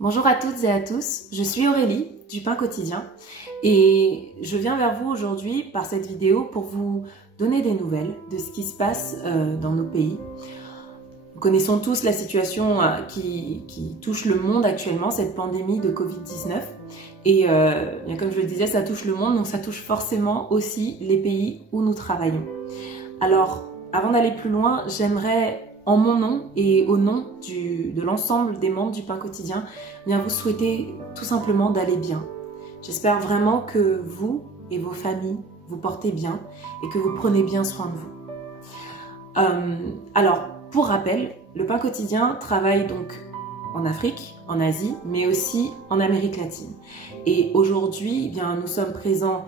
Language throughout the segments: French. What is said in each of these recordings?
Bonjour à toutes et à tous, je suis Aurélie du Pain Quotidien et je viens vers vous aujourd'hui par cette vidéo pour vous donner des nouvelles de ce qui se passe dans nos pays. Nous connaissons tous la situation qui touche le monde actuellement, cette pandémie de Covid-19 et bien comme je le disais, ça touche le monde, donc ça touche forcément aussi les pays où nous travaillons. Alors, avant d'aller plus loin, j'aimerais en mon nom et au nom de l'ensemble des membres du Pain Quotidien, bien vous souhaiter tout simplement d'aller bien. J'espère vraiment que vous et vos familles vous portez bien et que vous prenez bien soin de vous. Alors, pour rappel, le Pain Quotidien travaille donc en Afrique, en Asie, mais aussi en Amérique latine. Et aujourd'hui, bien nous sommes présents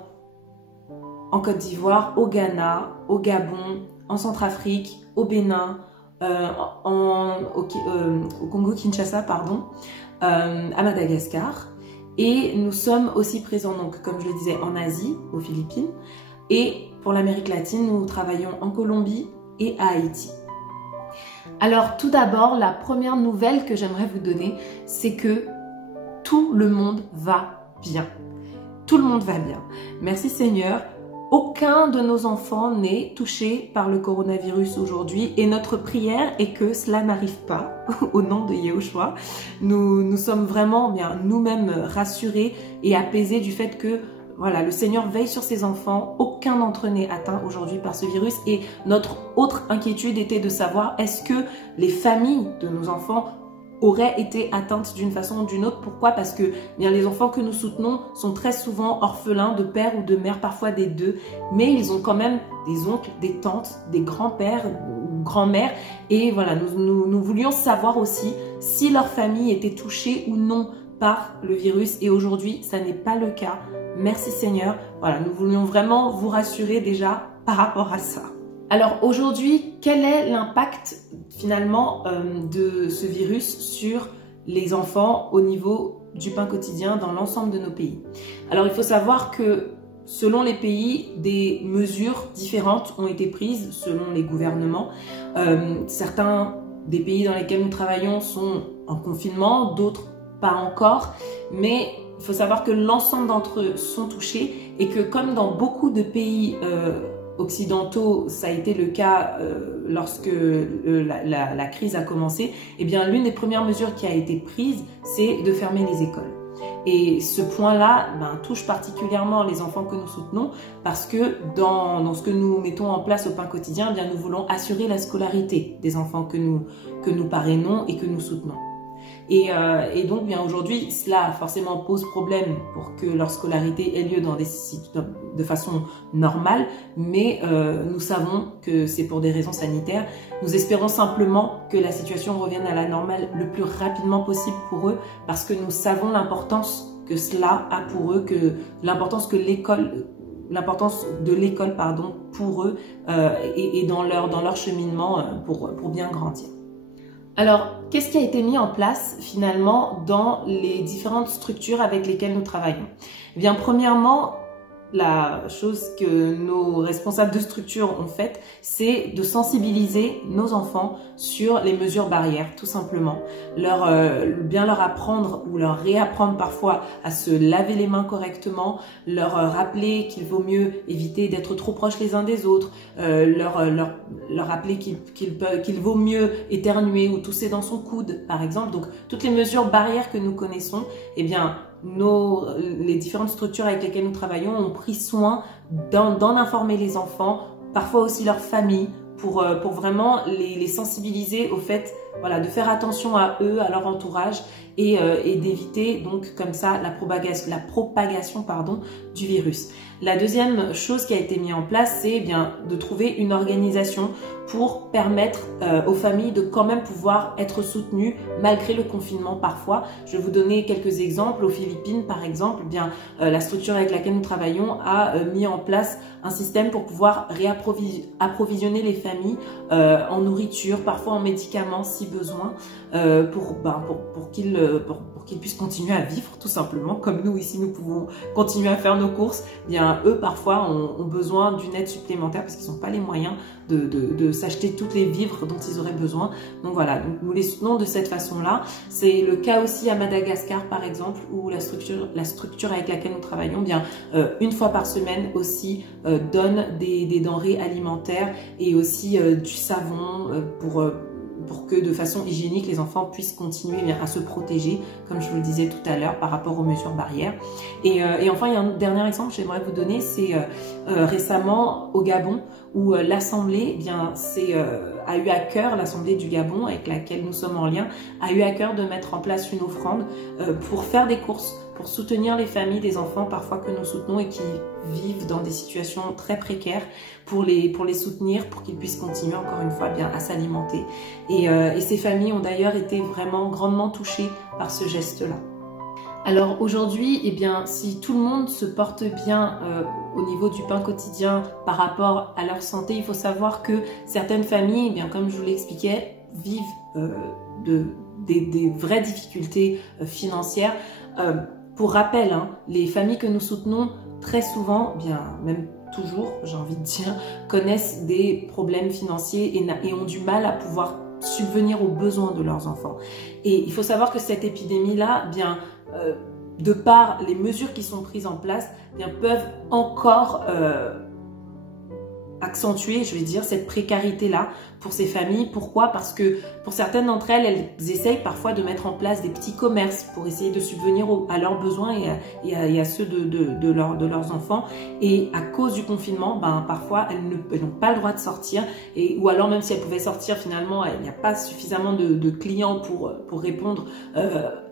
en Côte d'Ivoire, au Ghana, au Gabon, en Centrafrique, au Bénin, au Congo-Kinshasa, à Madagascar. Et nous sommes aussi présents, donc, comme je le disais, en Asie, aux Philippines. Et pour l'Amérique latine, nous travaillons en Colombie et à Haïti. Alors, tout d'abord, la première nouvelle que j'aimerais vous donner, c'est que tout le monde va bien. Tout le monde va bien. Merci Seigneur. Aucun de nos enfants n'est touché par le coronavirus aujourd'hui et notre prière est que cela n'arrive pas au nom de Yahushua. Nous sommes vraiment bien nous-mêmes rassurés et apaisés du fait que voilà, le Seigneur veille sur ses enfants. Aucun d'entre eux n'est atteint aujourd'hui par ce virus et notre autre inquiétude était de savoir est-ce que les familles de nos enfants auraient été atteintes d'une façon ou d'une autre. Pourquoi? Parce que bien, les enfants que nous soutenons sont très souvent orphelins de père ou de mère, parfois des deux, mais ils ont quand même des oncles, des tantes, des grands-pères ou grand-mères. Et voilà, nous voulions savoir aussi si leur famille était touchée ou non par le virus. Et aujourd'hui, ça n'est pas le cas. Merci Seigneur. Voilà, nous voulions vraiment vous rassurer déjà par rapport à ça. Alors aujourd'hui, quel est l'impact finalement de ce virus sur les enfants au niveau du Pain Quotidien dans l'ensemble de nos pays? Alors il faut savoir que selon les pays, des mesures différentes ont été prises selon les gouvernements. Certains des pays dans lesquels nous travaillons sont en confinement, d'autres pas encore, mais il faut savoir que l'ensemble d'entre eux sont touchés et que comme dans beaucoup de pays occidentaux, ça a été le cas lorsque la crise a commencé, eh bien l'une des premières mesures qui a été prise, c'est de fermer les écoles. Et ce point-là touche particulièrement les enfants que nous soutenons parce que dans ce que nous mettons en place au Pain Quotidien, eh bien nous voulons assurer la scolarité des enfants que nous parrainons et que nous soutenons. Et donc bien aujourd'hui, cela forcément pose problème pour que leur scolarité ait lieu de façon normale, mais nous savons que c'est pour des raisons sanitaires. Nous espérons simplement que la situation revienne à la normale le plus rapidement possible pour eux, parce que nous savons l'importance que cela a pour eux, que l'importance de l'école pour eux et dans leur cheminement pour bien grandir. Alors, qu'est-ce qui a été mis en place finalement dans les différentes structures avec lesquelles nous travaillons? Eh bien, premièrement, la chose que nos responsables de structure ont faite, c'est de sensibiliser nos enfants sur les mesures barrières, tout simplement. Bien leur apprendre ou leur réapprendre parfois à se laver les mains correctement, leur rappeler qu'il vaut mieux éviter d'être trop proches les uns des autres, leur rappeler qu'il vaut mieux éternuer ou tousser dans son coude, par exemple. Donc, toutes les mesures barrières que nous connaissons, eh bien, les différentes structures avec lesquelles nous travaillons ont pris soin d'en informer les enfants, parfois aussi leurs familles, pour vraiment les sensibiliser au fait de faire attention à eux, à leur entourage et d'éviter donc comme ça la propagation du virus. La deuxième chose qui a été mise en place, c'est bien de trouver une organisation pour permettre aux familles de quand même pouvoir être soutenues malgré le confinement parfois. Je vais vous donner quelques exemples. Aux Philippines, par exemple, bien la structure avec laquelle nous travaillons a mis en place un système pour pouvoir approvisionner les familles en nourriture, parfois en médicaments si besoin, pour qu'ils puissent continuer à vivre tout simplement, comme nous ici nous pouvons continuer à faire nos courses. Bien eux parfois ont besoin d'une aide supplémentaire parce qu'ils n'ont pas les moyens de s'acheter toutes les vivres dont ils auraient besoin. Donc voilà, donc nous les soutenons de cette façon-là. C'est le cas aussi à Madagascar par exemple, où la structure avec laquelle nous travaillons, bien une fois par semaine aussi donne des denrées alimentaires et aussi du savon pour que de façon hygiénique, les enfants puissent continuer à se protéger, comme je vous le disais tout à l'heure, par rapport aux mesures barrières. Et enfin, il y a un dernier exemple que j'aimerais vous donner, c'est récemment au Gabon, où l'Assemblée a eu à cœur, l'Assemblée du Gabon, avec laquelle nous sommes en lien, a eu à cœur de mettre en place une offrande pour faire des courses, pour soutenir les familles des enfants parfois que nous soutenons et qui vivent dans des situations très précaires, pour les soutenir, pour qu'ils puissent continuer encore une fois à s'alimenter. Et ces familles ont d'ailleurs été vraiment grandement touchées par ce geste-là. Alors aujourd'hui, eh bien, si tout le monde se porte bien au niveau du pain quotidien par rapport à leur santé, il faut savoir que certaines familles, eh bien, comme je vous l'expliquais, vivent des vraies difficultés financières. Pour rappel, hein, les familles que nous soutenons très souvent, bien même toujours, j'ai envie de dire, connaissent des problèmes financiers et ont du mal à pouvoir subvenir aux besoins de leurs enfants. Et il faut savoir que cette épidémie-là, bien, de par les mesures qui sont prises en place, bien, peuvent encore accentuer, je vais dire, cette précarité-là pour ces familles. Pourquoi? Parce que pour certaines d'entre elles, elles essayent parfois de mettre en place des petits commerces pour essayer de subvenir à leurs besoins et à ceux de leurs enfants. Et à cause du confinement, ben, parfois, elles n'ont pas le droit de sortir. Ou alors, même si elles pouvaient sortir, finalement, il n'y a pas suffisamment de clients pour répondre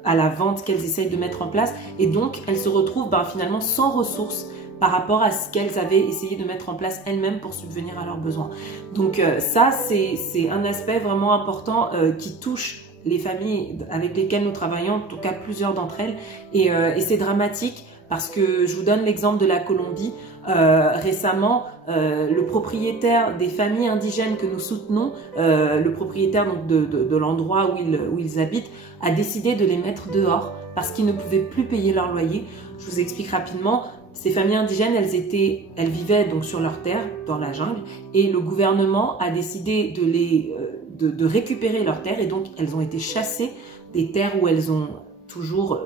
à la vente qu'elles essayent de mettre en place. Et donc, elles se retrouvent finalement sans ressources par rapport à ce qu'elles avaient essayé de mettre en place elles-mêmes pour subvenir à leurs besoins. Donc ça, c'est un aspect vraiment important qui touche les familles avec lesquelles nous travaillons, en tout cas plusieurs d'entre elles, et c'est dramatique parce que je vous donne l'exemple de la Colombie. Récemment, le propriétaire des familles indigènes que nous soutenons, le propriétaire donc, de l'endroit où ils habitent, a décidé de les mettre dehors parce qu'ils ne pouvaient plus payer leur loyer. Je vous explique rapidement. Ces familles indigènes, elles vivaient donc sur leur terre, dans la jungle, et le gouvernement a décidé de récupérer leurs terres, et donc elles ont été chassées des terres où elles ont toujours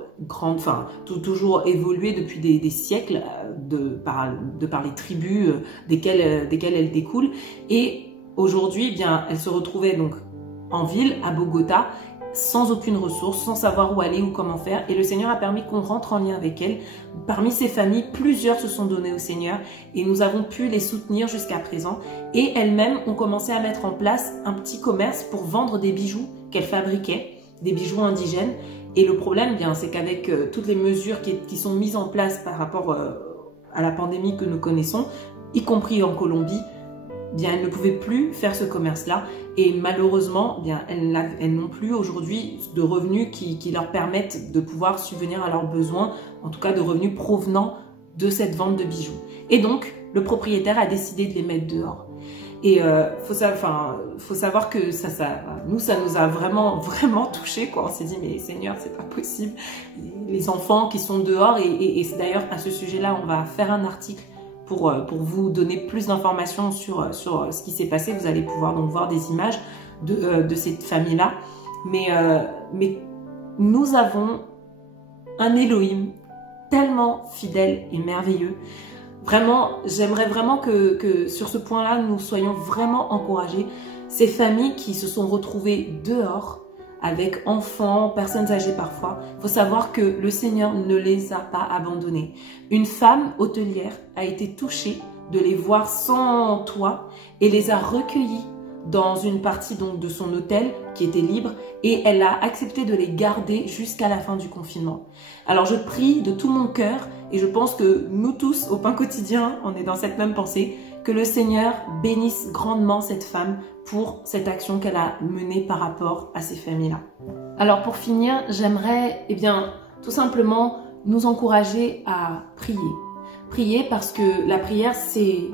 toujours évolué depuis des siècles par les tribus desquelles elles découlent. Et aujourd'hui, bien, elles se retrouvaient donc en ville, à Bogota, sans aucune ressource, sans savoir où aller ou comment faire. Et le Seigneur a permis qu'on rentre en lien avec elles. Parmi ces familles, plusieurs se sont données au Seigneur et nous avons pu les soutenir jusqu'à présent. Et elles-mêmes ont commencé à mettre en place un petit commerce pour vendre des bijoux qu'elles fabriquaient, des bijoux indigènes. Et le problème, bien, c'est qu'avec toutes les mesures qui sont mises en place par rapport à la pandémie que nous connaissons, y compris en Colombie, bien, elles ne pouvaient plus faire ce commerce-là. Et malheureusement, bien, elles n'ont plus aujourd'hui de revenus qui leur permettent de pouvoir subvenir à leurs besoins, en tout cas de revenus provenant de cette vente de bijoux. Et donc, le propriétaire a décidé de les mettre dehors. Et faut savoir que ça nous a vraiment touchés, quoi. On s'est dit, mais Seigneur, c'est pas possible. Les enfants qui sont dehors, et d'ailleurs, à ce sujet-là, on va faire un article pour vous donner plus d'informations sur ce qui s'est passé. Vous allez pouvoir donc voir des images de cette famille-là. Mais nous avons un Elohim tellement fidèle et merveilleux. Vraiment, j'aimerais vraiment que sur ce point-là, nous soyons vraiment encouragés. Ces familles qui se sont retrouvées dehors, avec enfants, personnes âgées parfois, il faut savoir que le Seigneur ne les a pas abandonnés. Une femme hôtelière a été touchée de les voir sans toit et les a recueillis dans une partie donc de son hôtel qui était libre, et elle a accepté de les garder jusqu'à la fin du confinement. Alors je prie de tout mon cœur, et je pense que nous tous au pain quotidien, on est dans cette même pensée, que le Seigneur bénisse grandement cette femme pour cette action qu'elle a menée par rapport à ces familles-là. Alors pour finir, j'aimerais tout simplement nous encourager à prier. Prier parce que la prière, c'est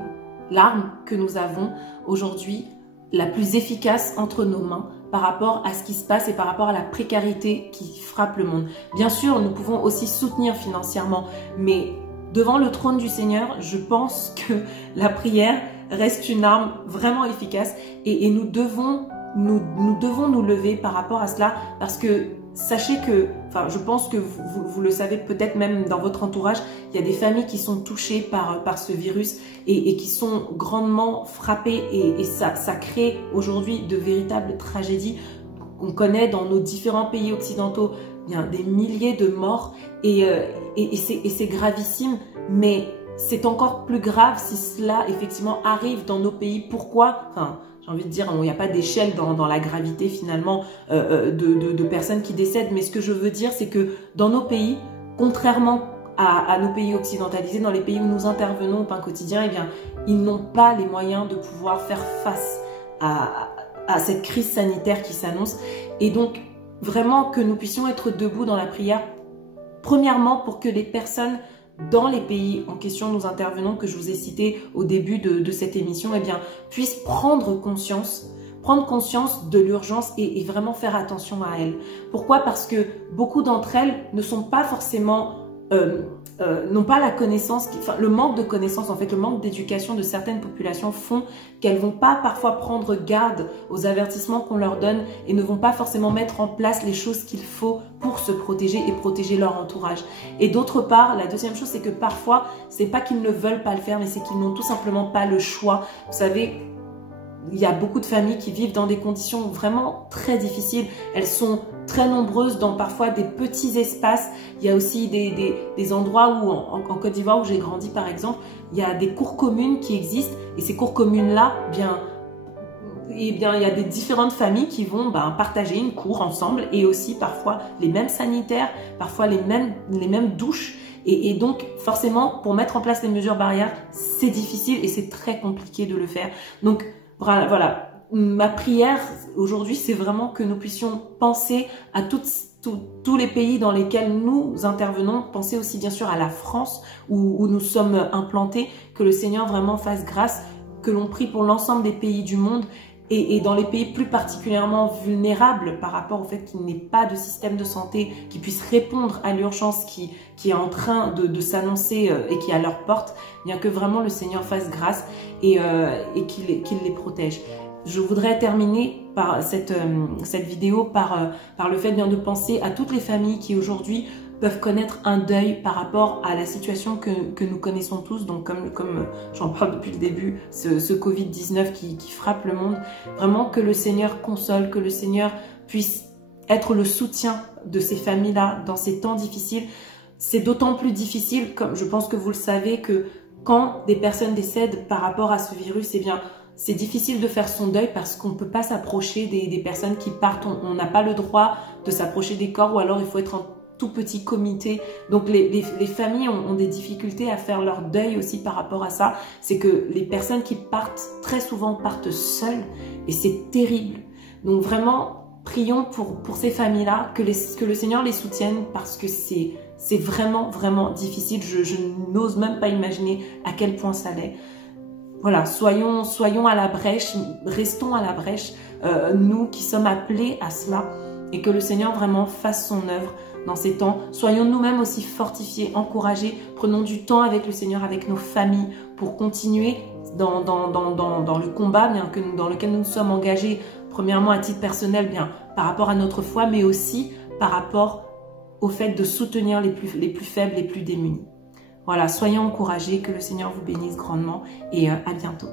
l'arme que nous avons aujourd'hui, la plus efficace entre nos mains par rapport à ce qui se passe et par rapport à la précarité qui frappe le monde. Bien sûr, nous pouvons aussi soutenir financièrement, mais devant le trône du Seigneur, je pense que la prière, reste une arme vraiment efficace et nous devons nous lever par rapport à cela parce que sachez que, enfin je pense que vous le savez peut-être même dans votre entourage, il y a des familles qui sont touchées par ce virus et qui sont grandement frappées et ça crée aujourd'hui de véritables tragédies. On connaît dans nos différents pays occidentaux bien des milliers de morts et c'est gravissime, mais c'est encore plus grave si cela effectivement arrive dans nos pays. Pourquoi? Enfin, j'ai envie de dire, il n'y a pas d'échelle dans la gravité finalement de personnes qui décèdent, mais ce que je veux dire, c'est que dans nos pays, contrairement à nos pays occidentalisés, dans les pays où nous intervenons au pain quotidien, eh bien, ils n'ont pas les moyens de pouvoir faire face à cette crise sanitaire qui s'annonce. Et donc, vraiment que nous puissions être debout dans la prière, premièrement pour que les personnes dans les pays en question nous intervenons, que je vous ai cité au début de cette émission, eh bien, puissent prendre conscience de l'urgence et vraiment faire attention à elles. Pourquoi? Parce que beaucoup d'entre elles ne sont pas forcément, n'ont pas la connaissance, enfin, le manque de connaissance, en fait, le manque d'éducation de certaines populations font qu'elles vont pas parfois prendre garde aux avertissements qu'on leur donne et ne vont pas forcément mettre en place les choses qu'il faut pour se protéger et protéger leur entourage. Et d'autre part, la deuxième chose, c'est que parfois, c'est pas qu'ils ne veulent pas le faire, mais c'est qu'ils n'ont tout simplement pas le choix. Vous savez, il y a beaucoup de familles qui vivent dans des conditions vraiment très difficiles. Elles sont très nombreuses dans parfois des petits espaces. Il y a aussi des endroits où, en Côte d'Ivoire où j'ai grandi par exemple, il y a des cours communes qui existent. Et ces cours communes-là, il y a des différentes familles qui vont partager une cour ensemble et aussi parfois les mêmes sanitaires, parfois les mêmes douches. Et donc, forcément, pour mettre en place les mesures barrières, c'est difficile et c'est très compliqué de le faire. Donc, voilà. Ma prière aujourd'hui, c'est vraiment que nous puissions penser à tous les pays dans lesquels nous intervenons, penser aussi bien sûr à la France où nous sommes implantés, que le Seigneur vraiment fasse grâce, que l'on prie pour l'ensemble des pays du monde et dans les pays plus particulièrement vulnérables par rapport au fait qu'il n'y ait pas de système de santé qui puisse répondre à l'urgence qui est en train de s'annoncer et qui est à leur porte, bien que vraiment le Seigneur fasse grâce et qu'il les protège. Je voudrais terminer par cette vidéo par le fait de penser à toutes les familles qui aujourd'hui peuvent connaître un deuil par rapport à la situation que nous connaissons tous, donc comme j'en parle depuis le début, ce Covid-19 qui frappe le monde. Vraiment que le Seigneur console, que le Seigneur puisse être le soutien de ces familles-là dans ces temps difficiles. C'est d'autant plus difficile, comme je pense que vous le savez, que quand des personnes décèdent par rapport à ce virus, eh bien, c'est difficile de faire son deuil parce qu'on ne peut pas s'approcher des personnes qui partent. On n'a pas le droit de s'approcher des corps ou alors il faut être en tout petit comité. Donc les familles ont des difficultés à faire leur deuil aussi par rapport à ça. C'est que les personnes qui partent, très souvent partent seules et c'est terrible. Donc vraiment, prions pour ces familles-là, que le Seigneur les soutienne parce que c'est vraiment, vraiment difficile. Je n'ose même pas imaginer à quel point ça l'est. Voilà, soyons à la brèche, restons à la brèche, nous qui sommes appelés à cela, et que le Seigneur vraiment fasse son œuvre dans ces temps. Soyons nous-mêmes aussi fortifiés, encouragés, prenons du temps avec le Seigneur, avec nos familles, pour continuer dans le combat dans lequel nous nous sommes engagés, premièrement à titre personnel, par rapport à notre foi, mais aussi par rapport au fait de soutenir les plus faibles, les plus démunis. Voilà, soyons encouragés, que le Seigneur vous bénisse grandement et à bientôt.